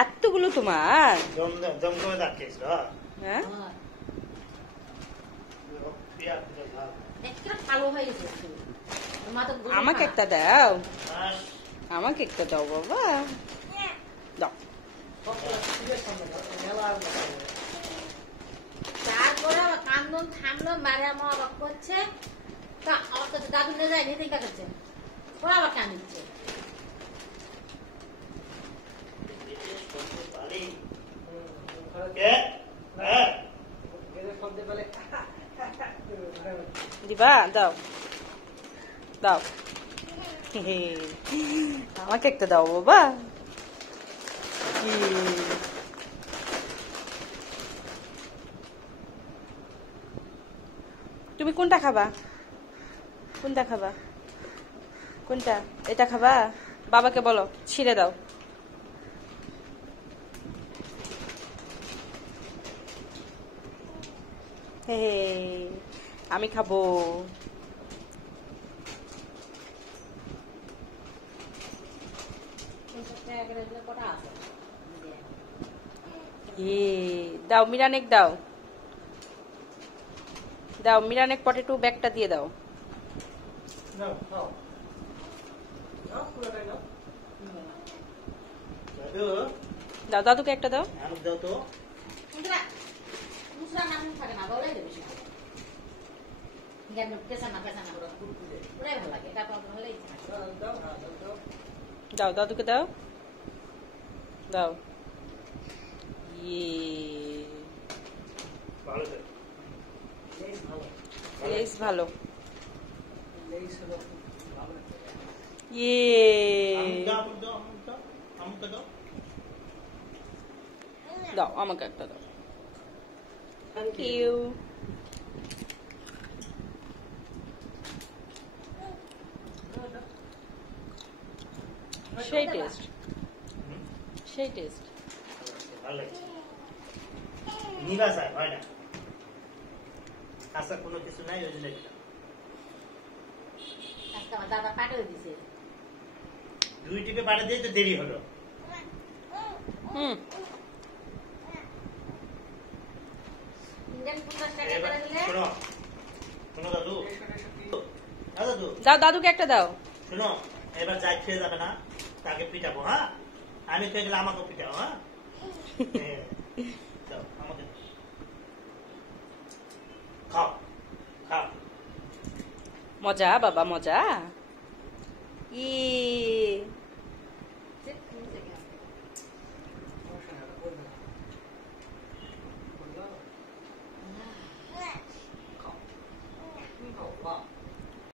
এতগুলো তোমার? হ্যাঁ, আমাকে একটা দাও, আমাকে একটা দাও বাবা, দাও। তারপরে কান্দন থামলো, মারে মা অবাক করছে, তা আমার কাছে দাদু নিয়ে যায় নিতে কাছে ওরা আবার কান্দিচ্ছে। দিবা, দাও দাও, আমাকে একটা দাও বাবা। তুমি কোনটা খাবা? কোনটা খাবা? কোনটা? এটা খাবা? বাবাকে বলো ছিঁড়ে দাও। হে আমি খাবো। দাও মিরানেক, দাও দাও মিরানেক, পটেটো ব্যাগটা দিয়ে দাও। দাও দাদুকে একটা দাও। দাও দাদুকে দাও, দাও। লেস ভালো, দাও আমাকে একটা দাও। Thank you. সেই টেস্ট, সেই টেস্ট। আচ্ছা কোনো কিছু নাই, ওই জন্য দাদা পাঠিয়ে দিছে, 2 টিপে পাঠিয়ে দিয়ে তো দেরি হলো। দাও দাদুকে একটা দাও। শোনো, এবার যাই খেয়ে যাবে না, তাকে পিটাবো। হ্যাঁ, আমি খেয়ে গেলে আমাকে পিটাবো। হ্যাঁ, আমাকে খাও খাও। মজা বাবা, মজা।